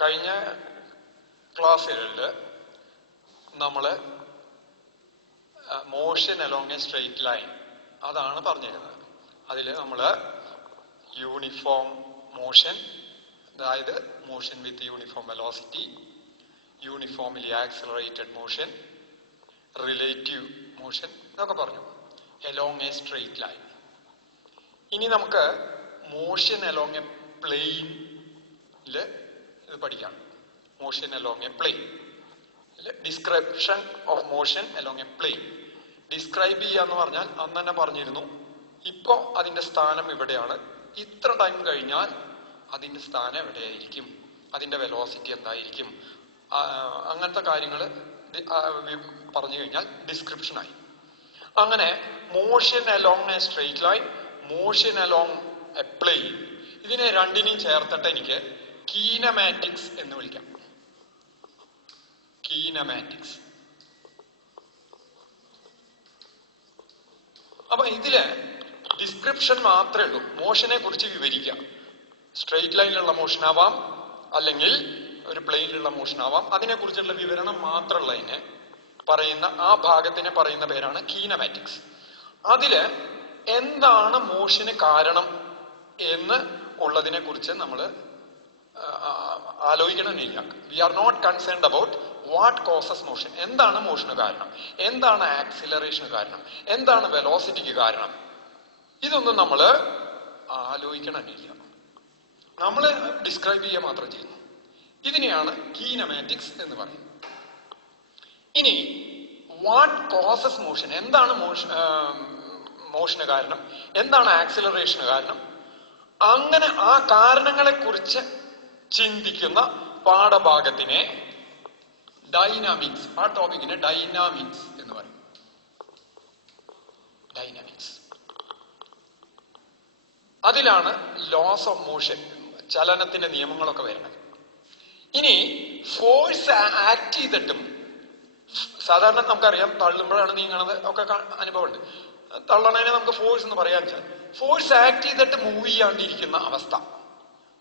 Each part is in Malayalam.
കഴിഞ്ഞ ക്ലാസ്സുകളിൽ നമ്മൾ motion along a straight line അതാണ് പറഞ്ഞിരുന്നത്. അതിൽ നമ്മൾ യൂണിഫോം മോഷൻ, അതായത് motion with uniform velocity, uniformly accelerated motion, relative motion എന്നൊക്കെ പറഞ്ഞു അലോങ് എ സ്ട്രെയിറ്റ് ലൈൻ. ഇനി നമുക്ക് മോഷൻ അലോങ് എ പ്ലെയിനിൽ ഇത് പഠിക്കാം. Motion along a plane, description of motion along a plane. Describe ചെയ്യാന്ന് പറഞ്ഞാൽ അന്ന് തന്നെ പറഞ്ഞിരുന്നു, ഇപ്പോ അതിന്റെ സ്ഥാനം ഇവിടെയാണ്, ഇത്ര ടൈം കഴിഞ്ഞാൽ അതിന്റെ സ്ഥാനം എവിടെയായിരിക്കും, അതിന്റെ വെലോസിറ്റി എന്തായിരിക്കും, അങ്ങനത്തെ കാര്യങ്ങൾ പറഞ്ഞു കഴിഞ്ഞാൽ ഡിസ്ക്രിപ്ഷനായി. അങ്ങനെ motion along a straight line, motion along a plane, ഇതിനെ രണ്ടിനെയും ചേർത്തിട്ട് എനിക്ക് കീനമാറ്റിക്സ് എന്ന് വിളിക്കാം. കീനമാറ്റിക്സ്. അപ്പൊ ഇതില് ഡിസ്ക്രിപ്ഷൻ മാത്രമേ ഉള്ളൂ, മോഷനെ കുറിച്ച് വിവരിക്കാം. സ്ട്രെയിറ്റ് ലൈനിലുള്ള മോഷൻ ആവാം, അല്ലെങ്കിൽ ഒരു പ്ലെയിനിലുള്ള മോഷൻ ആവാം. അതിനെ കുറിച്ചുള്ള വിവരണം മാത്രമുള്ളതിനെ പറയുന്ന ആ ഭാഗത്തിനെ പറയുന്ന പേരാണ് കീനമാറ്റിക്സ്. അതില് എന്താണ് മോഷന് കാരണം എന്ന് ഉള്ളതിനെ കുറിച്ച് നമ്മൾ ആലോചിക്കണമെന്നില്ല. We are not concerned about what causes motion. എന്താണ് മോഷന് കാരണം, എന്താണ് ആക്സിലറേഷന് കാരണം, എന്താണ് വെലോസിറ്റിക്ക് കാരണം, ഇതൊന്നും നമ്മൾ ആലോചിക്കണമെന്നില്ല. നമ്മൾ ഡിസ്ക്രൈബ് ചെയ്യുക മാത്രം ചെയ്യുന്നു. ഇതിനെയാണ് കീനമാറ്റിക്സ് എന്ന് പറയുന്നത്. ഇനി വാട്ട് കോസസ് മോഷൻ, എന്താണ് മോഷന് കാരണം, എന്താണ് ആക്സിലറേഷന് കാരണം, അങ്ങനെ ആ കാരണങ്ങളെ കുറിച്ച് ചിന്തിക്കുന്ന പാഠഭാഗത്തിനെ ഡൈനാമിക്സ്, ആ ടോപ്പിക്കിനെ ഡൈനാമിക്സ് എന്ന് പറയും. ഡൈനാമിക്സ്. അതിലാണ് ലോസ് ഓഫ് മോഷൻ, ചലനത്തിന്റെ നിയമങ്ങളൊക്കെ വരുന്നത്. ഇനി ഫോഴ്സ് ആക്ട് ചെയ്തിട്ടും, സാധാരണ നമുക്കറിയാം തള്ളുമ്പോഴാണ് നീങ്ങണത് ഒക്കെ അനുഭവമുണ്ട്. തള്ളണതിനെ നമുക്ക് ഫോഴ്സ് എന്ന് പറയാൻ വെച്ചാൽ, ഫോഴ്സ് ആക്ട് ചെയ്തിട്ട് മൂവ് ചെയ്യാണ്ടിരിക്കുന്ന അവസ്ഥ,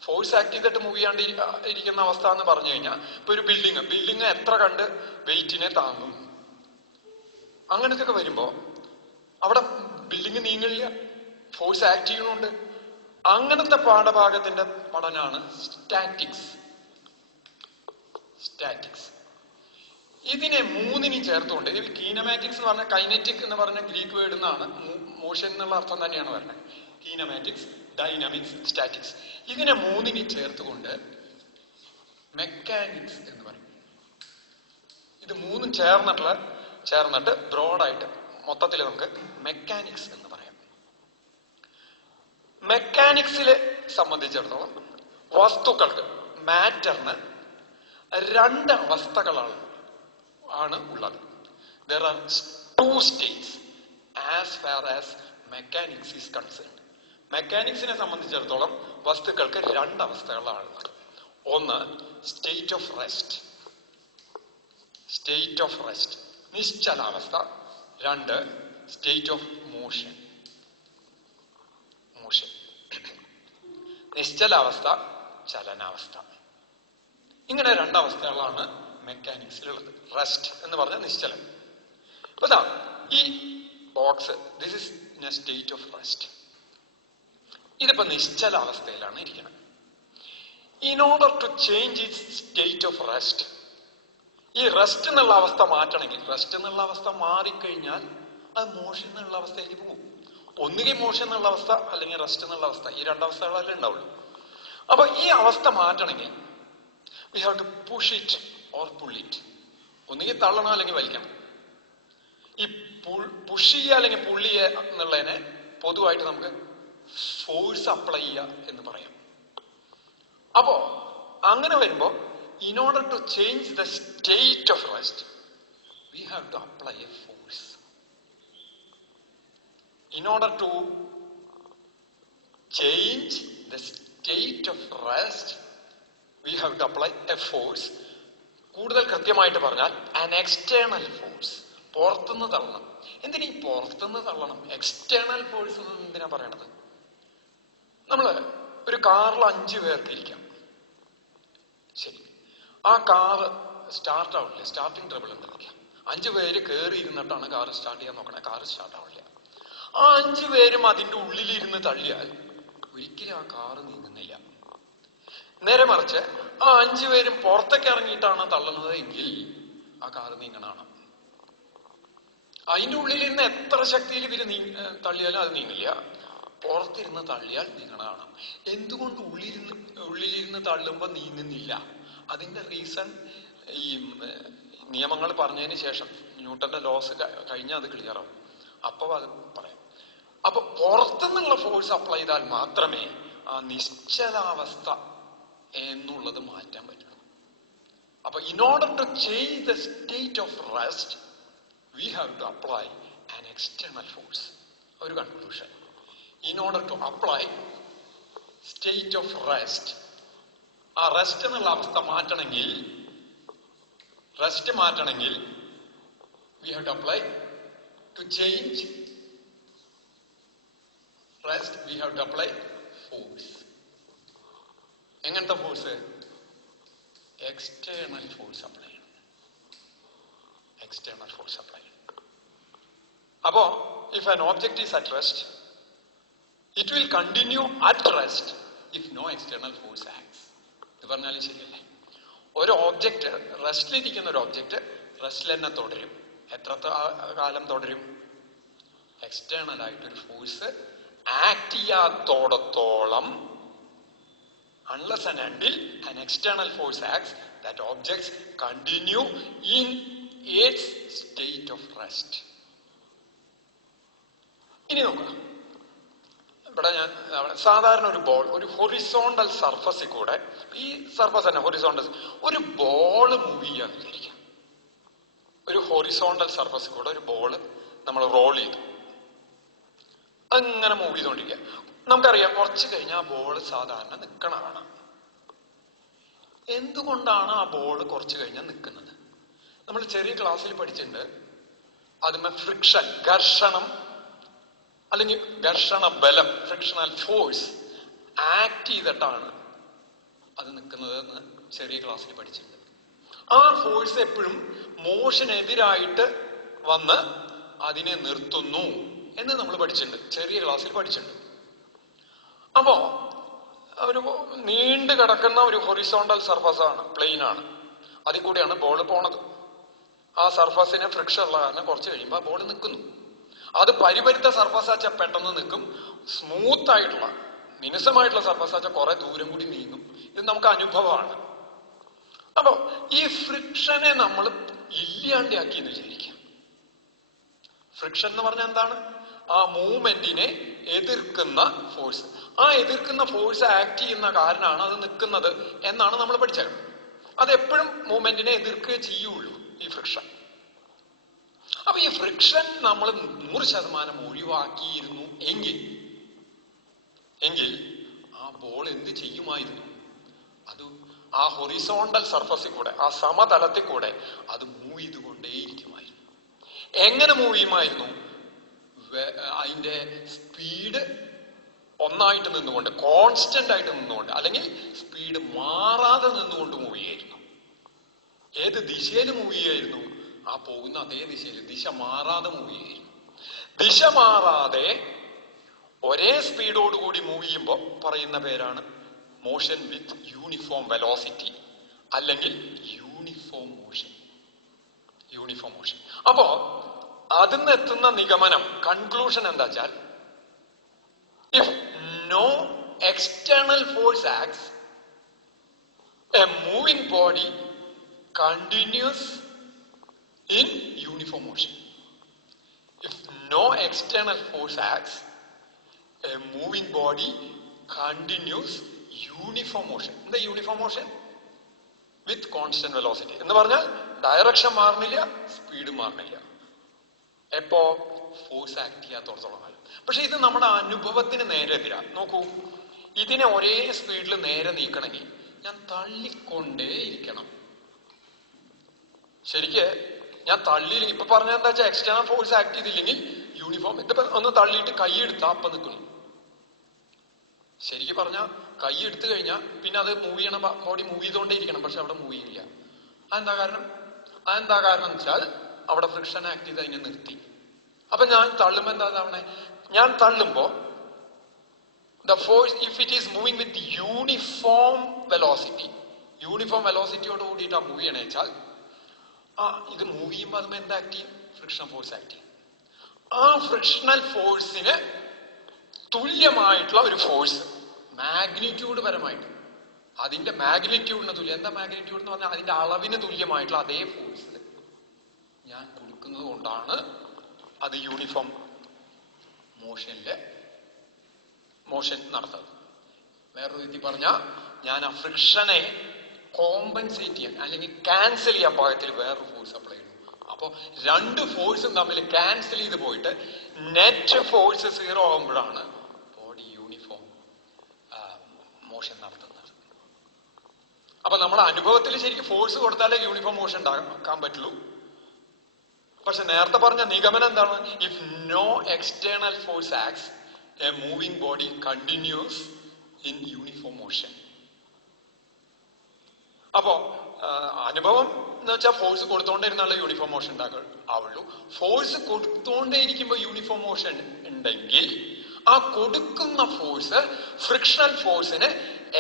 ഫോഴ്സ് ആക്ട് ചെയ്തിട്ട് മൂവ് ചെയ്യാണ്ട് ഇരിക്കുന്ന അവസ്ഥ എന്ന് പറഞ്ഞു കഴിഞ്ഞാൽ, ഇപ്പൊ ഒരു ബിൽഡിങ് എത്ര കണ്ട് വെയിറ്റിനെ താങ്ങും, അങ്ങനത്തെ ഒക്കെ വരുമ്പോ അവിടെ ബിൽഡിങ് നീങ്ങില്ല, ഫോഴ്സ് ആക്ട് ചെയ്യണുണ്ട്. അങ്ങനത്തെ പാഠഭാഗത്തിന്റെ പഠനമാണ് സ്റ്റാറ്റിക്സ്. സ്റ്റാറ്റിക്സ്. ഇതിനെ മൂന്നിനും ചേർത്തുകൊണ്ട്, ഇതിൽ കീനമാറ്റിക്സ് എന്ന് പറഞ്ഞാൽ കൈനറ്റിക് എന്ന് പറഞ്ഞ ഗ്രീക്ക് വേർഡ് നിന്നാണ് മോഷൻ എന്നുള്ള അർത്ഥം തന്നെയാണ് വരുന്നത്. കീനമാറ്റിക്സ്, ഡൈനാമിക്സ്, സ്റ്റാറ്റിക്സ്. ഇതിനെ മൂന്നിനും ചേർത്തുകൊണ്ട് മെക്കാനിക്സ് എന്ന് പറയും. ഇത് മൂന്നും ചേർന്നിട്ട് ബ്രോഡായിട്ട് മൊത്തത്തിൽ നമുക്ക് മെക്കാനിക്സ് എന്ന് പറയാം. മെക്കാനിക്സിലെ സംബന്ധിച്ചിടത്തോളം വസ്തുക്കൾക്ക്, മാറ്ററിന് രണ്ട് അവസ്ഥകളാണ് ഉള്ളത്. There are two states as far as mechanics is concerned. മെക്കാനിക്സിനെ സംബന്ധിച്ചിടത്തോളം വസ്തുക്കൾക്ക് രണ്ട് അവസ്ഥകളാണ് ഉള്ളത്. ഒന്ന് state of rest, state of rest, നിശ്ചലാവസ്ഥ. രണ്ട് സ്റ്റേറ്റ് ഓഫ് മോഷൻ, മോഷൻ. നിശ്ചലാവസ്ഥ, ചലനാവസ്ഥ. ഇങ്ങനെ രണ്ടവസ്ഥകളാണ് മെക്കാനിക്സിലുള്ളത്. റെസ്റ്റ് എന്ന് പറഞ്ഞാൽ നിശ്ചലം. ഇപ്പൊ ഈ box, this is in a state of rest. ഇതിപ്പോ നിശ്ചലാവസ്ഥയിലാണ് ഇരിക്കുന്നത്. In order to change its state of rest, ഈ റെസ്റ്റ് എന്നുള്ള അവസ്ഥ മാറ്റണമെങ്കിൽ, റെസ്റ്റ് എന്നുള്ള അവസ്ഥ മാറിക്കഴിഞ്ഞാൽ അത് മോഷൻ എന്നുള്ള അവസ്ഥയിലേക്ക് പോകും. ഒന്നുകിൽ മോഷൻ എന്നുള്ള അവസ്ഥ, അല്ലെങ്കിൽ റെസ്റ്റ് എന്നുള്ള അവസ്ഥ. ഈ രണ്ടവസ്ഥകളല്ലേ ഉണ്ടാവുള്ളൂ. അപ്പൊ ഈ അവസ്ഥ മാറ്റണമെങ്കിൽ we have to push it or pull it. ഒന്നുകിൽ തള്ളണം അല്ലെങ്കിൽ വലിക്കണം. ഈ പുഷ് ചെയ്യുക അല്ലെങ്കിൽ പുള്ള് ചെയ്യുക എന്നുള്ളതിനെ പൊതുവായിട്ട് നമുക്ക് ഫോഴ്സ് അപ്ലൈ ചെയ്യുക എന്ന് പറയാം. അപ്പോ അങ്ങനെ വരുമ്പോ in order to change the state of rest, we have to apply a force. In order to change the state of rest, we have to apply a force. കൂടുതൽ കൃത്യമായിട്ട് പറഞ്ഞാൽ an external force. പുറത്തുനിന്ന് തള്ളണം. എന്തിനാ ഈ പുറത്തുനിന്ന് തള്ളണം? എക്സ്റ്റേണൽ ഫോഴ്സ് എന്തിനാ പറയണത്? നമ്മള് ഒരു കാറിൽ 5 പേർക്ക് ഇരിക്കാം, ശരി, ആ കാറ് സ്റ്റാർട്ട് ആവില്ല, സ്റ്റാർട്ടിങ് ട്രബിൾ എന്ന് വിളിക്കാം. 5 പേര് കയറി ഇരുന്നിട്ടാണ് കാർ സ്റ്റാർട്ട് ചെയ്യാൻ നോക്കണേ, കാറ് സ്റ്റാർട്ട് ആവില്ല. ആ 5 പേരും അതിന്റെ ഉള്ളിലിരുന്ന് തള്ളിയാൽ ഒരിക്കലും ആ കാറ് നീങ്ങുന്നില്ല. നേരെ മറിച്ച് ആ 5 പേരും പുറത്തേക്ക് ഇറങ്ങിയിട്ടാണ് തള്ളുന്നത് എങ്കിൽ ആ കാറ് നീങ്ങണമാണ്. അതിന്റെ ഉള്ളിലിരുന്ന് എത്ര ശക്തിയിൽ ഇവര് തള്ളിയാലും അത് നീങ്ങില്ല, പുറത്തിരുന്ന് തള്ളിയാൽ നീങ്ങണതാണ്. എന്തുകൊണ്ട് ഉള്ളിലിരുന്ന് തള്ളുമ്പോ നീങ്ങുന്നില്ല? അതിന്റെ റീസൺ ഈ നിയമങ്ങൾ പറഞ്ഞതിന് ശേഷം, ന്യൂട്ടന്റെ ലോസ് കഴിഞ്ഞാൽ അത് ക്ലിയർ ആവും, അപ്പൊ അത് പറയാം. അപ്പൊ പുറത്തുനിന്നുള്ള ഫോഴ്സ് അപ്ലൈ ചെയ്താൽ മാത്രമേ ആ നിശ്ചലാവസ്ഥ എന്നുള്ളത് മാറ്റാൻ പറ്റുള്ളൂ. അപ്പൊ in order to change the state of rest we have to apply an external force. ഒരു conclusion, in order to apply state of rest, ആ റെസ്റ്റ് എന്നുള്ള അവസ്ഥ മാറ്റണമെങ്കിൽ, we have to apply, to change rest we have to apply force. എങ്ങനത്തെ ഫോഴ്സ്? എക്സ്റ്റേണൽ ഫോഴ്സ് അപ്ലൈ ചെയ്യണം. External force apply. അപ്പോ if an object is at rest, it will continue at rest if no external force acts. ഇത് പറഞ്ഞാലും ശരിയല്ലേ? ഒരു ഓബ്ജക്റ്റ്, റെസ്റ്റിലിരിക്കുന്ന ഒരു ഓബ്ജക്റ്റ് റെസ്റ്റിൽ തന്നെ തുടരും. എത്ര കാലം തുടരും? എക്സ്റ്റേണൽ ആയിട്ടൊരു ഫോഴ്സ് ആക്ട് ചെയ്യാത്തോടത്തോളം, unless and until an external force acts, that objects continue in its state of rest. ഇനി നോക്കാം, ഇവിടെ ഞാൻ സാധാരണ ഒരു ബോൾ ഒരു ഹൊറിസോണ്ടൽ സർഫസിൽ കൂടെ, ഈ സർഫസ് തന്നെ ഹൊറിസോണ്ടൽ, ഒരു ബോള് മൂവ് ചെയ്യാന്ന് വിചാരിക്കാം. ഒരു ഹൊറിസോണ്ടൽ സർഫസിൽ കൂടെ ഒരു ബോള് നമ്മൾ റോൾ ചെയ്തു, അങ്ങനെ മൂവ് ചെയ്തുകൊണ്ടിരിക്കുക. നമുക്കറിയാം കുറച്ച് കഴിഞ്ഞാൽ ആ ബോള് സാധാരണ നിൽക്കണതാണ്. എന്തുകൊണ്ടാണ് ആ ബോള് കുറച്ച് കഴിഞ്ഞാൽ നിൽക്കുന്നത്? നമ്മൾ ചെറിയ ക്ലാസ്സിൽ പഠിച്ചിട്ടുണ്ട്, അതിന്മേ ഫ്രിക്ഷൻ, ഘർഷണം അല്ലെങ്കിൽ ഘർഷണ ബലം, ഫ്രിക്ഷണൽ ഫോഴ്സ് ആക്ട് ചെയ്തിട്ടാണ് അത് നിൽക്കുന്നത് എന്ന് ചെറിയ ക്ലാസ്സിൽ പഠിച്ചിട്ടുണ്ട്. ആ ഫോഴ്സ് എപ്പോഴും മോഷനെതിരായിട്ട് വന്ന് അതിനെ നിർത്തുന്നു എന്ന് നമ്മൾ പഠിച്ചിട്ടുണ്ട്, ചെറിയ ക്ലാസ്സിൽ പഠിച്ചിട്ടുണ്ട്. അപ്പോ ഒരു നീണ്ടു കിടക്കുന്ന ഒരു ഹൊറിസോണ്ടൽ സർഫസ് ആണ്, പ്ലെയിൻ ആണ്, അതിൽ കൂടെയാണ് ബോൾ പോണത്. ആ സർഫസിന് ഫ്രിക്ഷൻ ഉള്ള കാരണം കുറച്ച് കഴിയുമ്പോൾ ആ ബോൾ നിൽക്കുന്നു. അത് പരിപരുത്ത സർഫസ് ആച്ച പെട്ടെന്ന് നിൽക്കും, സ്മൂത്ത് ആയിട്ടുള്ള മിനുസമായിട്ടുള്ള സർഫസ് ആച്ച കുറെ ദൂരം കൂടി നീങ്ങും. ഇത് നമുക്ക് അനുഭവമാണ്. അപ്പോ ഈ ഫ്രിക്ഷനെ നമ്മൾ ഇല്ലാണ്ടാക്കി എന്ന് വിചാരിക്കാം. ഫ്രിക്ഷൻ എന്ന് പറഞ്ഞാൽ എന്താണ്? ആ മൂവ്മെന്റിനെ എതിർക്കുന്ന ഫോഴ്സ്. ആ എതിർക്കുന്ന ഫോഴ്സ് ആക്ട് ചെയ്യുന്ന കാരണമാണ് അത് നിൽക്കുന്നത് എന്നാണ് നമ്മൾ പഠിച്ചത്. അതെപ്പോഴും മൂവ്മെന്റിനെ എതിർക്കുകയെ ചെയ്യുള്ളൂ ഈ ഫ്രിക്ഷൻ. അപ്പൊ ഈ ഫ്രിക്ഷൻ നമ്മൾ 100% ഒഴിവാക്കിയിരുന്നു എങ്കിൽ ആ ബോൾ എന്ത് ചെയ്യുമായിരുന്നു? അത് ആ ഹൊറിസോണ്ടൽ സർഫസിൽ കൂടെ, ആ സമതലത്തിൽ കൂടെ അത് മൂവ് ചെയ്തുകൊണ്ടേയിരിക്കുമായിരുന്നു. എങ്ങനെ മൂവ് ചെയ്യുമായിരുന്നു? അതിന്റെ സ്പീഡ് ഒന്നായിട്ട് നിന്നുകൊണ്ട്, കോൺസ്റ്റന്റ് ആയിട്ട് നിന്നുകൊണ്ട്, അല്ലെങ്കിൽ സ്പീഡ് മാറാതെ നിന്നുകൊണ്ട് മൂവ് ചെയ്യായിരുന്നു. ഏത് ദിശയിൽ മൂവ് ചെയ്യായിരുന്നു? ആ പോകുന്ന അതേ ദിശയിൽ, ദിശ മാറാതെ മൂവ് ചെയ്യായിരുന്നു. ദിശ മാറാതെ ഒരേ സ്പീഡോടുകൂടി മൂവ് ചെയ്യുമ്പോൾ പറയുന്ന പേരാണ് മോഷൻ വിത്ത് യൂണിഫോം വെലോസിറ്റി, അല്ലെങ്കിൽ യൂണിഫോം മോഷൻ. അപ്പോ അതിന്ന് എത്തുന്ന നിഗമനം, കൺക്ലൂഷൻ എന്താ വെച്ചാൽ, if no external force acts, a moving body continues in uniform motion. If no external force acts, a moving body continues uniform motion. എന്താ യൂണിഫോം മോഷൻ? വിത്ത് കോൺസ്റ്റന്റ് വെലോസിറ്റി എന്ന് പറഞ്ഞാൽ ഡയറക്ഷൻ മാറുന്നില്ല, സ്പീഡ് മാറുന്നില്ല. എപ്പോ? ഫോഴ്സ് ആക്ട് ചെയ്യാത്തോടത്തോളം കാലം. പക്ഷെ ഇത് നമ്മുടെ അനുഭവത്തിന് നേരെ എതിരാ. നോക്കൂ, ഇതിനെ ഒരേ സ്പീഡിൽ നേരെ നീക്കണമെങ്കിൽ ഞാൻ തള്ളിക്കൊണ്ടേ ഇരിക്കണം. ശരിക്ക് ഞാൻ തള്ളിയില്ലെങ്കിൽ, ഇപ്പൊ പറഞ്ഞ എന്താ വെച്ചാൽ എക്സ്റ്റേണൽ ഫോഴ്സ് ആക്ട് ചെയ്തില്ലെങ്കിൽ യൂണിഫോം, ഇതിപ്പോ ഒന്ന് തള്ളിയിട്ട് കൈ എടുത്താ അപ്പൊ നിൽക്കുന്നു. ശരിക്കും പറഞ്ഞാൽ കൈ എടുത്തു കഴിഞ്ഞാൽ പിന്നെ അത് മൂവ് ചെയ്യണ ബോഡി മൂവ് ചെയ്തുകൊണ്ടേ ഇരിക്കണം, പക്ഷെ അവിടെ മൂവ് ചെയ്യില്ല. അതെന്താ കാരണം എന്ന് വെച്ചാൽ അവിടെ ഫ്രിക്ഷൻ ആക്ട് ചെയ്ത് അതിനെ നിർത്തി. അപ്പൊ ഞാൻ തള്ളുമ്പോ എന്താ ആവണേ? ഞാൻ തള്ളുമ്പോ the force, if it is moving with uniform velocity, uniform വെലോസിറ്റിയോട് കൂടിയിട്ട് മൂവ് ചെയ്യണ വെച്ചാൽ ഇത് മൂവ് ചെയ്യുമ്പോൾ അതുമ്പോൾ എന്താ ആക്ട് ചെയ്യും? ഫ്രിക്ഷൻ ഫോഴ്സ് ആക്ട് ചെയ്യും. ആ ഫ്രിക്ഷണൽ ഫോഴ്സിന് തുല്യമായിട്ടുള്ള ഒരു ഫോഴ്സ് മാഗ്നിറ്റ്യൂഡ് പരമായിട്ട്, അതിന്റെ മാഗ്നിറ്റ്യൂഡിന് തുല്യം. എന്താ മാഗ്നിറ്റ്യൂഡ് എന്ന് പറഞ്ഞാൽ അതിന്റെ അളവിന് തുല്യമായിട്ടുള്ള അതേ ഫോഴ്സ് ഞാൻ കൊടുക്കുന്നത് കൊണ്ടാണ് അത് യൂണിഫോം മോഷൻ നടത്തുന്നത്. വേറൊരു രീതി പറഞ്ഞാൽ ഞാൻ ആ ഫ്രിക്ഷനെ കോമ്പൻസേറ്റ് ചെയ്യാൻ അല്ലെങ്കിൽ ക്യാൻസൽ ചെയ്യാൻ പാകത്തിൽ വേറൊരു ഫോഴ്സ് അപ്ലൈ ചെയ്യണം. അപ്പോൾ രണ്ട് ഫോഴ്സും തമ്മിൽ ക്യാൻസൽ ചെയ്ത് പോയിട്ട് നെറ്റ് ഫോഴ്സ് 0 ആകുമ്പോഴാണ് ബോഡി യൂണിഫോം മോഷൻ നടത്തുന്നത്. അപ്പൊ നമ്മുടെ അനുഭവത്തിൽ ശരിക്കും ഫോഴ്സ് കൊടുത്താലേ യൂണിഫോം മോഷൻ ഉണ്ടാക്കാൻ പറ്റുള്ളൂ. പക്ഷെ നേരത്തെ പറഞ്ഞ നിഗമനം എന്താണ്? If no external force acts, a moving body continues in uniform motion. അപ്പോ അനുഭവം എന്ന് വെച്ചാൽ ഫോഴ്സ് കൊടുത്തോണ്ടിരുന്നുള്ള യൂണിഫോം മോഷൻ ആവുള്ളൂ. ഫോഴ്സ് കൊടുത്തോണ്ടേയിരിക്കുമ്പോൾ യൂണിഫോം മോഷൻ ഉണ്ടെങ്കിൽ ആ കൊടുക്കുന്ന ഫോഴ്സ് ഫ്രിക്ഷണൽ ഫോഴ്സിന്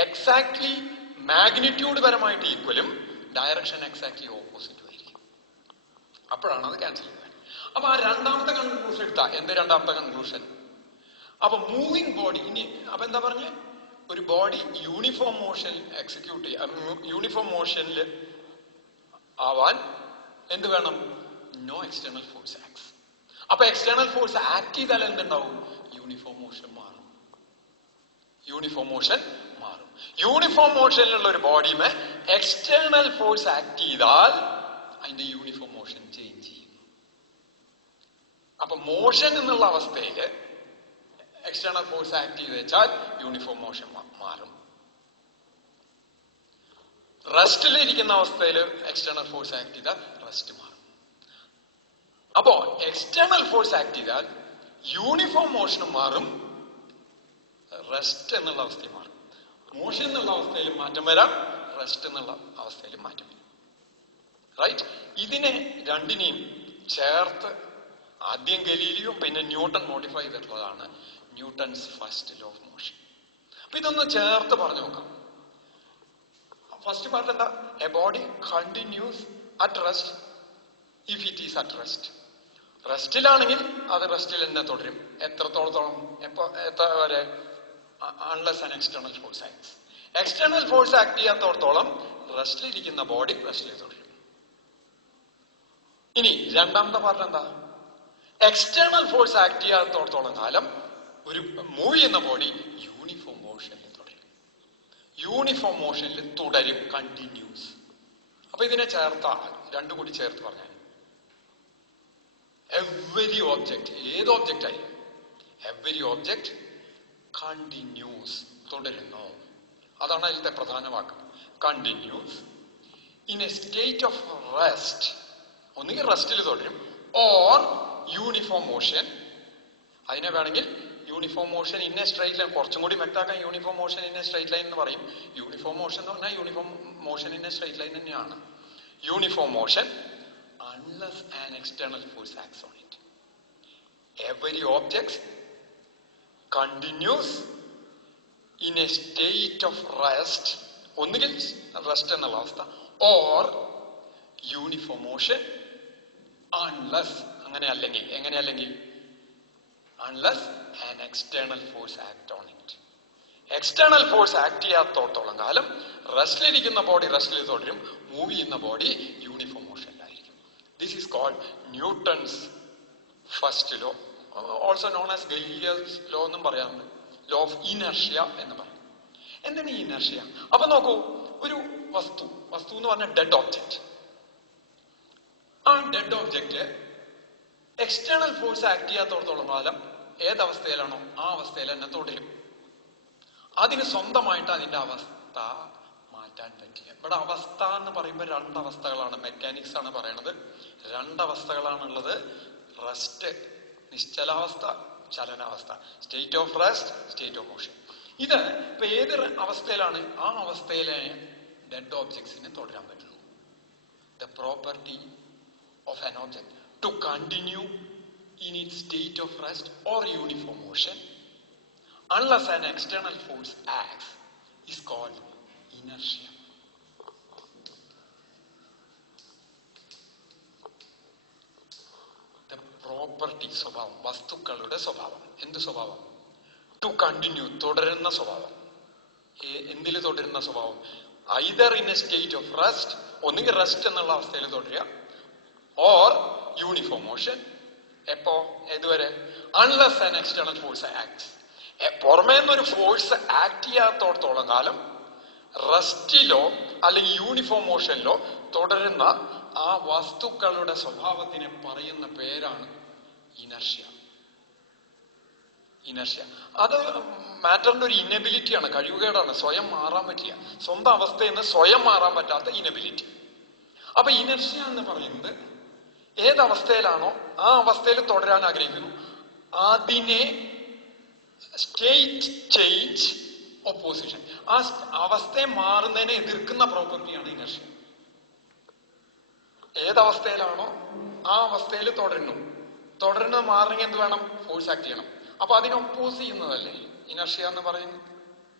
എക്സാക്ട്ലി മാഗ്നിറ്റ്യൂഡ് പരമായിട്ട് ഈക്വലും ഡയറക്ഷൻ എക്സാക്ട്ലി ഓപ്പോസിറ്റും ആയിരിക്കും. അപ്പോഴാണ് അത് ക്യാൻസൽ ചെയ്യുന്നത്. അപ്പൊ ആ രണ്ടാമത്തെ കൺക്ലൂഷൻ എടുത്താ എന്ത് രണ്ടാമത്തെ കൺക്ലൂഷൻ? അപ്പൊ മൂവിങ് ബോഡി ഇനി അപ്പൊ എന്താ പറഞ്ഞ ഒരു ബോഡി യൂണിഫോം മോഷൻ എക്സിക്യൂട്ട് ചെയ്യാൻ, യൂണിഫോം മോഷനിൽ ആവാൻ എന്ത് വേണം? No external force acts. അപ്പൊ എക്സ്റ്റേണൽ ഫോഴ്സ് ആക്ട് ചെയ്താൽ എന്തുണ്ടാവും? യൂണിഫോം മോഷൻ മാറും. യൂണിഫോം മോഷനിലുള്ള ഒരു ബോഡിയുമേ എക്സ്റ്റേണൽ ഫോഴ്സ് ആക്ട് ചെയ്താൽ അതിന്റെ യൂണിഫോം മോഷൻ ചേഞ്ച് ചെയ്യും. അപ്പൊ മോഷൻ എന്നുള്ള അവസ്ഥയില് എക്സ്റ്റേണൽ ഫോഴ്സ് ആക്ട് ചെയ്ത് വെച്ചാൽ യൂണിഫോം മോഷൻ മാറും. റെസ്റ്റിലിരിക്കുന്ന അവസ്ഥയിൽ എക്സ്റ്റേണൽ ഫോഴ്സ് ആക്ട് ചെയ്താൽ റെസ്റ്റ് മാറും. അപ്പോ എക്സ്റ്റേണൽ ഫോഴ്സ് ആക്ട് ചെയ്താൽ യൂണിഫോം മോഷനും മാറും, റെസ്റ്റ് എന്നുള്ള അവസ്ഥയും മാറും. മോഷൻ എന്നുള്ള അവസ്ഥയിൽ മാറ്റം വരാം, റെസ്റ്റ് എന്നുള്ള അവസ്ഥയിൽ മാറ്റം വരും. റൈറ്റ്? ഇതിനെ രണ്ടിനെയും ചേർത്ത് ആദ്യം ഗലീലിയോ പിന്നെ ന്യൂട്ടൺ മോഡിഫൈ ചെയ്തിട്ടുള്ളതാണ് Newton's first law of motion. അപ്പൊ ഇതൊന്ന് ചേർത്ത് പറഞ്ഞു നോക്കാം. ഫസ്റ്റ് പാർട്ട് എന്താ? A body continues at rest if it is at rest. റെസ്റ്റിലാണെങ്കിൽ അത് റെസ്റ്റിൽ തന്നെ തുടരും. എത്രത്തോളത്തോളം, എത്ര വരെ? Unless an external force acts. External force act ചെയ്യാത്തോടത്തോളം റെസ്റ്റിലിരിക്കുന്ന ബോഡി റെസ്റ്റിൽ തുടരും. ഇനി രണ്ടാമത്തെ പാർട്ട് എന്താ? എക്സ്റ്റേണൽ ഫോഴ്സ് ആക്ട് ചെയ്യാത്തോടത്തോളം കാലം ഒരു മൂവ് ചെയ്യുന്ന ബോഡി യൂണിഫോം മോഷനിൽ തുടരും. യൂണിഫോം മോഷനിൽ തുടരും, കണ്ടിന്യൂസ്. അപ്പൊ ഇതിനെ രണ്ടും കൂടി ചേർത്ത് പറഞ്ഞാൽ എവരി ഓബ്ജക്റ്റ്, ഏത് ഓബ്ജക്റ്റ് ആയി, എവരി ഓബ്ജക്റ്റ് കണ്ടിന്യൂസ്, തുടരുന്നു. അതാണ് അതിലത്തെ പ്രധാന വാക്ക്, continues in a state of rest. ഒന്നുകിൽ റെസ്റ്റിൽ തുടരും, ഓർ യൂണിഫോം മോഷൻ. അതിനെ വേണമെങ്കിൽ uniform motion in a straight line, കുറച്ചും കൂടി വ്യക്തമാക്കാൻ uniform motion in a straight line എന്ന് പറയും. യൂണിഫോം മോഷൻ എന്ന് പറഞ്ഞാൽ uniform motion in a straight line തന്നെയാണ്. Uniform motion unless an external force acts on it. Every object continues in a state of rest, ഒന്നുകിൽ റെസ്റ്റ് എന്നുള്ള അവസ്ഥ, ഓർ യൂണിഫോം മോഷൻ അൺലെസ്, എങ്ങനെയല്ലെങ്കിൽ unless an external force act on it. External force act ചെയ്യാത്തോളം കാലം റെസ്റ്റിലിരിക്കുന്ന ബോഡി റെസ്റ്റിൽ തുടരും, മൂവ് ചെയ്യുന്ന ബോഡി യൂണിഫോം മോഷനിലായിരിക്കും. This is called Newton's first law, also known as Galileo's law എന്നും പറയാറുണ്ട്. ലോ ഓഫ് ഇനർഷ്യ എന്ന് പറയും. എന്താണ് ഈ ഇനർഷ്യ? അപ്പൊ നോക്കൂ, ഒരു വസ്തു എന്ന് പറഞ്ഞാൽ ഡെഡ് ഓബ്ജക്റ്റ്. ആ dead object external force act ചെയ്യാത്തോടത്തോളം കാലം ഏതവസ്ഥയിലാണോ ആ അവസ്ഥയിൽ തന്നെ തുടരും. അതിന് സ്വന്തമായിട്ട് അതിന്റെ അവസ്ഥ മാറ്റാൻ പറ്റില്ല. ഇവിടെ അവസ്ഥ എന്ന് പറയുമ്പോൾ രണ്ടവസ്ഥകളാണ്. മെക്കാനിക്സ് ആണ് പറയണത്. രണ്ടവസ്ഥകളാണുള്ളത്. റെസ്റ്റ്, നിശ്ചലാവസ്ഥ, ചലനാവസ്ഥ. State of rest, state of motion. ഇത് ഇപ്പൊ ഏത് അവസ്ഥയിലാണ് ആ അവസ്ഥയിലെ ഡെഡ് ഓബ്ജക്ട്സിനെ തുടരാൻ പറ്റുള്ളൂ. The property of an object to continue in its state of rest or uniform motion unless an external force acts is called inertia. The property സ്വഭാവം, വസ്തുക്കളുടെ സ്വഭാവം. എന്ത് സ്വഭാവം? ടു കണ്ടിന്യൂ, തുടരുന്ന സ്വഭാവം. എന്തിൽ തുടരുന്ന സ്വഭാവം? either in a state of rest, ഒന്നുകിൽ റെസ്റ്റ് എന്നുള്ള അവസ്ഥയിൽ തുടരുക, or uniform motion. എപ്പോ? ഏതുവരെ? Unless an external force acts. പുറമേ നിന്നൊരു ഫോഴ്സ് ആക്ട് ചെയ്യാത്തോടത്തോളം കാലം റെസ്റ്റിലോ അല്ലെങ്കിൽ യൂണിഫോം മോഷനിലോ തുടരുന്ന ആ വസ്തുക്കളുടെ സ്വഭാവത്തിനെ പറയുന്ന പേരാണ് ഇനർഷ്യ. ഇനർഷ്യ അത് മാറ്ററിന്റെ ഒരു ഇനബിലിറ്റിയാണ്, കഴിവുകേടാണ്. സ്വയം മാറാൻ പറ്റില്ല, സ്വന്തം അവസ്ഥയിൽ നിന്ന് സ്വയം മാറാൻ പറ്റാത്ത ഇനബിലിറ്റി. അപ്പൊ ഇനർഷ്യ എന്ന് പറയുന്നത് ഏതവസ്ഥയിലാണോ ആ അവസ്ഥയിൽ തുടരാൻ ആഗ്രഹിക്കുന്നു, അതിനെ സ്റ്റേറ്റ് ചേഞ്ച് ഒപ്പോസിഷൻ, ആ അവസ്ഥയെ മാറുന്നതിനെ എതിർക്കുന്ന പ്രോപ്പർട്ടിയാണ് ഇനർഷ്യ. ഏതവസ്ഥയിലാണോ ആ അവസ്ഥയിൽ തുടരുന്നത് മാറണമെങ്കിൽ എന്ത് വേണം? ഫോഴ്സ് ആക്ട് ചെയ്യണം. അപ്പൊ അതിനെ ഒപ്പോസ് ചെയ്യുന്നതല്ലേ ഇനർഷ്യ എന്ന് പറയുന്നത്.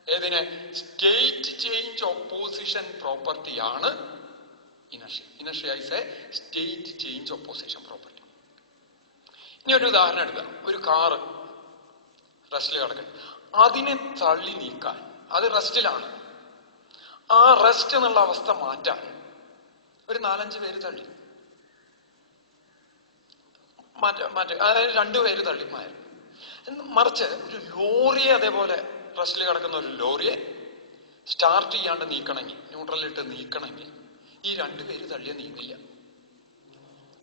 ഏതിനെ? സ്റ്റേറ്റ് ചേഞ്ച് ഒപ്പോസിഷൻ പ്രോപ്പർട്ടിയാണ് inertia. Inertia is a state change opposition property. ഇനി ഒരു ഉദാഹരണം എടുക്കാം. ഒരു കാറ് റെസ്റ്റിൽ കിടക്കണം, അതിനെ തള്ളി നീക്കാൻ, അത് റെസ്റ്റിലാണ്, ആ റെസ്റ്റ് എന്നുള്ള അവസ്ഥ മാറ്റാൻ ഒരു 4-5 പേര് തള്ളി അതായത് 2 പേര് തള്ളി മാറും. മറിച്ച് ഒരു ലോറിയെ, അതേപോലെ റെസ്റ്റിൽ കിടക്കുന്ന ഒരു ലോറിയെ സ്റ്റാർട്ട് ചെയ്യാണ്ട് നീക്കണമെങ്കിൽ, ന്യൂട്രലിട്ട് നീക്കണമെങ്കിൽ ഈ 2 പേര് തള്ളിയ നീങ്ങില്ല.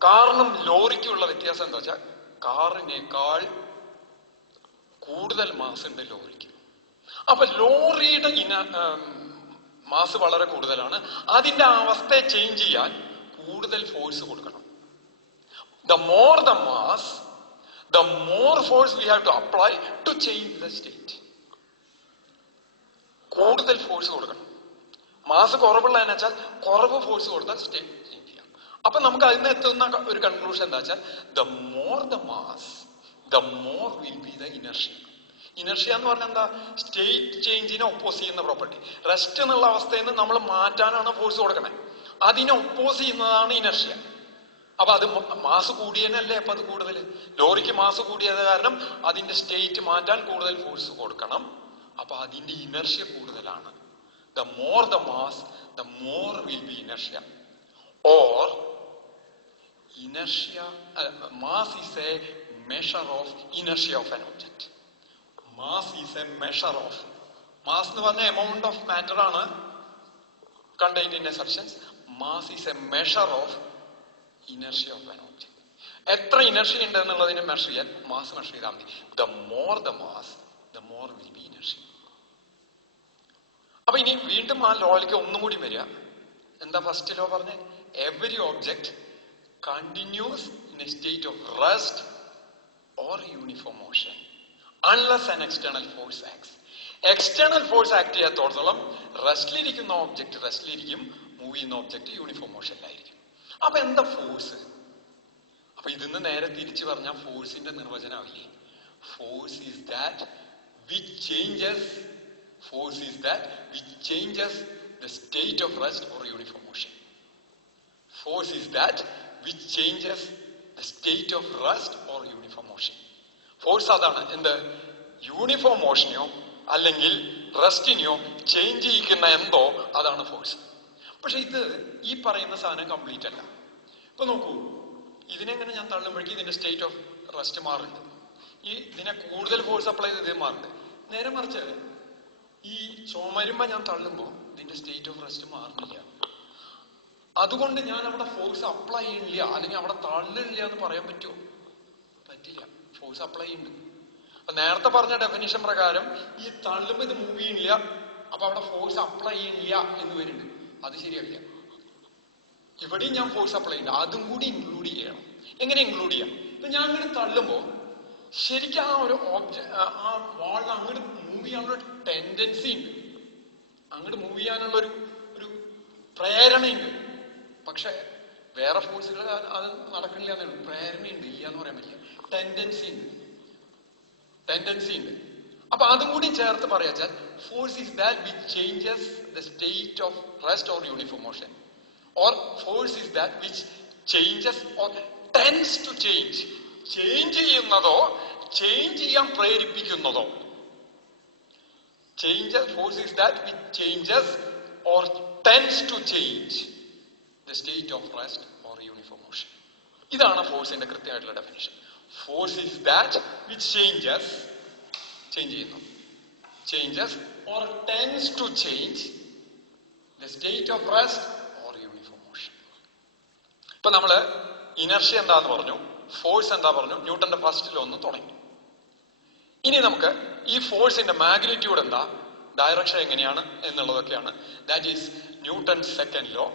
കാരണം ലോറിക്കുള്ള വ്യത്യാസം എന്താ വെച്ചാൽ കാറിനേക്കാൾ കൂടുതൽ മാസ് ഉണ്ട് ലോറിക്ക്. അപ്പൊ ലോറിയുടെ മാസ് വളരെ കൂടുതലാണ്, അതിന്റെ അവസ്ഥയെ ചേഞ്ച് ചെയ്യാൻ കൂടുതൽ ഫോഴ്സ് കൊടുക്കണം. The more the mass, the more force we have to apply to change the state. കൂടുതൽ ഫോഴ്സ് കൊടുക്കണം. മാസ് കുറവുള്ളതെന്ന് വെച്ചാൽ കുറവ് ഫോഴ്സ് കൊടുത്താൽ സ്റ്റേറ്റ് ചേഞ്ച് ചെയ്യാം. അപ്പൊ നമുക്ക് അതിന് എത്തുന്ന ഒരു കൺക്ലൂഷൻ എന്താ വെച്ചാൽ the more the mass, the more will be the inertia. Inertia എന്ന് പറഞ്ഞാൽ എന്താ? സ്റ്റേറ്റ് ചേഞ്ചിനെ ഒപ്പോസ് ചെയ്യുന്ന പ്രോപ്പർട്ടി. റെസ്റ്റ് എന്നുള്ള അവസ്ഥയിൽ നിന്ന് നമ്മൾ മാറ്റാനാണ് ഫോഴ്സ് കൊടുക്കണേ, അതിനെ ഒപ്പോസ് ചെയ്യുന്നതാണ് ഇനർഷ്യ. അപ്പൊ അത് മാസ് കൂടിയനല്ലേ, അപ്പൊ അത് കൂടുതൽ, ലോറിക്ക് മാസ് കൂടിയത് കാരണം അതിന്റെ സ്റ്റേറ്റ് മാറ്റാൻ കൂടുതൽ ഫോഴ്സ് കൊടുക്കണം. അപ്പൊ അതിന്റെ ഇനർഷ്യ കൂടുതലാണ്. The more the mass, the more will be inertia. Or inertia, mass is a measure of inertia of an object. Mass is a measure of, mass എന്ന് പറഞ്ഞ amount of matter ആണ് contained in a substance. Mass is a measure of inertia of an object. എത്ര ഇനർഷ്യ ഉണ്ട് എന്നുള്ളതിനെ മെഷർ ചെയ്യാൻ മാസ് മെഷർ ചെയ്താൽ മതി. The more the mass, the more will be inertia. അപ്പൊ ഇനി വീണ്ടും ആ ലോയിലേക്ക് ഒന്നും കൂടി വരിക. എന്താ ഫസ്റ്റ് ലോ പറഞ്ഞ? Every object continues in a state of rest or uniform motion unless an external force acts. External force act ചെയ്യാത്തോടത്തോളം റെസ്റ്റിലിരിക്കുന്ന ഓബ്ജെക്ട് റെസ്റ്റിലിരിക്കും, മൂവ് ചെയ്യുന്ന ഓബ്ജെക്ട് യൂണിഫോം മോഷനിലായിരിക്കും. അപ്പൊ എന്താ ഫോഴ്സ്? അപ്പൊ ഇതിന്ന് നേരെ തിരിച്ചു പറഞ്ഞാൽ ഫോഴ്സിന്റെ നിർവചനമാവില്ലേ? Force is that which changes, force is that which changes the state of rest or uniform motion. Force is that which changes the state of rest or uniform motion. Force അതാണ് എന്ത്? യൂണിഫോം മോഷനെയോ അല്ലെങ്കിൽ റെസ്റ്റിനെയോ ചേഞ്ച് ചെയ്യിക്കുന്ന എന്തോ അതാണ് ഫോഴ്സ്. പക്ഷെ ഇത് ഈ പറയുന്ന സാധനം കംപ്ലീറ്റ് അല്ല. ഇപ്പൊ നോക്കൂ, ഇതിനെങ്ങനെ ഞാൻ തള്ളുമ്പോഴേക്കും ഇതിന്റെ സ്റ്റേറ്റ് ഓഫ് റെസ്റ്റ് മാറുന്നുണ്ട്, ഇതിനെ കൂടുതൽ ഫോഴ്സ് അപ്ലൈ ചെയ്ത് മാറുന്നുണ്ട്. നേരെ മറിച്ച് ഈ ചുമരുമ്പോ ഞാൻ തള്ളുമ്പോ ഇതിന്റെ സ്റ്റേറ്റ് ഓഫ് റെസ്റ്റ് മാറുന്നില്ല. അതുകൊണ്ട് ഞാൻ അവിടെ ഫോഴ്സ് അപ്ലൈ ചെയ്യണില്ല അല്ലെങ്കിൽ അവിടെ തള്ളില്ല എന്ന് പറയാൻ പറ്റുമോ? പറ്റില്ല. ഫോഴ്സ് അപ്ലൈ ചെയ്യുന്നുണ്ട്. അപ്പൊ നേരത്തെ പറഞ്ഞ ഡെഫിനിഷൻ പ്രകാരം ഈ തള്ളുമ്പോ ഇത് മൂവ് ചെയ്യണില്ല, അപ്പൊ അവിടെ ഫോഴ്സ് അപ്ലൈ ചെയ്യണില്ല എന്ന് വരുന്നുണ്ട്. അത് ശരിയാവില്ല. ഇവിടെയും ഞാൻ ഫോഴ്സ് അപ്ലൈ ചെയ്യുന്നുണ്ട്, അതും കൂടി ഇൻക്ലൂഡ് ചെയ്യണം. എങ്ങനെ ഇൻക്ലൂഡ് ചെയ്യാം? ഇപ്പൊ ഞാൻ ഇങ്ങനെ തള്ളുമ്പോ ശരിക്കും ആ ഒരു ആ വാളിന് അങ്ങോട്ട് മൂവ് ചെയ്യാനുള്ള ടെൻഡൻസി ഉണ്ട്, അങ്ങോട്ട് മൂവ് ചെയ്യാനുള്ള ഒരു പ്രേരണയുണ്ട്. പക്ഷെ വേറെ ഫോഴ്സുകൾ അത് നടക്കണില്ല എന്നേ ഉള്ളൂ. പ്രേരണയുണ്ട്, ഇല്ല എന്ന് പറയാൻ പറ്റില്ല. ടെൻഡൻസി ഉണ്ട്. അപ്പൊ അതും കൂടി ചേർത്ത് പറയാച്ചാൽ force is that which changes the state of rest or uniform motion, or force is that which changes or tends to change. Change ചെയ്യുന്നതോ ചേഞ്ച് ചെയ്യാൻ പ്രേരിപ്പിക്കുന്നതോ. Force is that which changes or tends to change the state of rest or uniform motion. ഇതാണ് ഫോഴ്സിന്റെ കൃത്യമായിട്ടുള്ള definition. Force is that which changes or tends to change the state of rest or uniform motion. ഇപ്പൊ നമ്മള് ഇനർഷ്യ എന്താന്ന് പറഞ്ഞു, ഫോഴ്സ് എന്താ പറഞ്ഞു, ന്യൂട്ടന്റെ ഫസ്റ്റ് ലോ ഒന്ന് തുടങ്ങി. ഇനി നമുക്ക് ഈ ഫോഴ്സിന്റെ മാഗ്നിറ്റ്യൂഡ് എന്താ, ഡയറക്ഷൻ എങ്ങനെയാണ് എന്നുള്ളതൊക്കെയാണ്. That is Newton second law,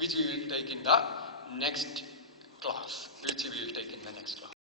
which we will take in the next class.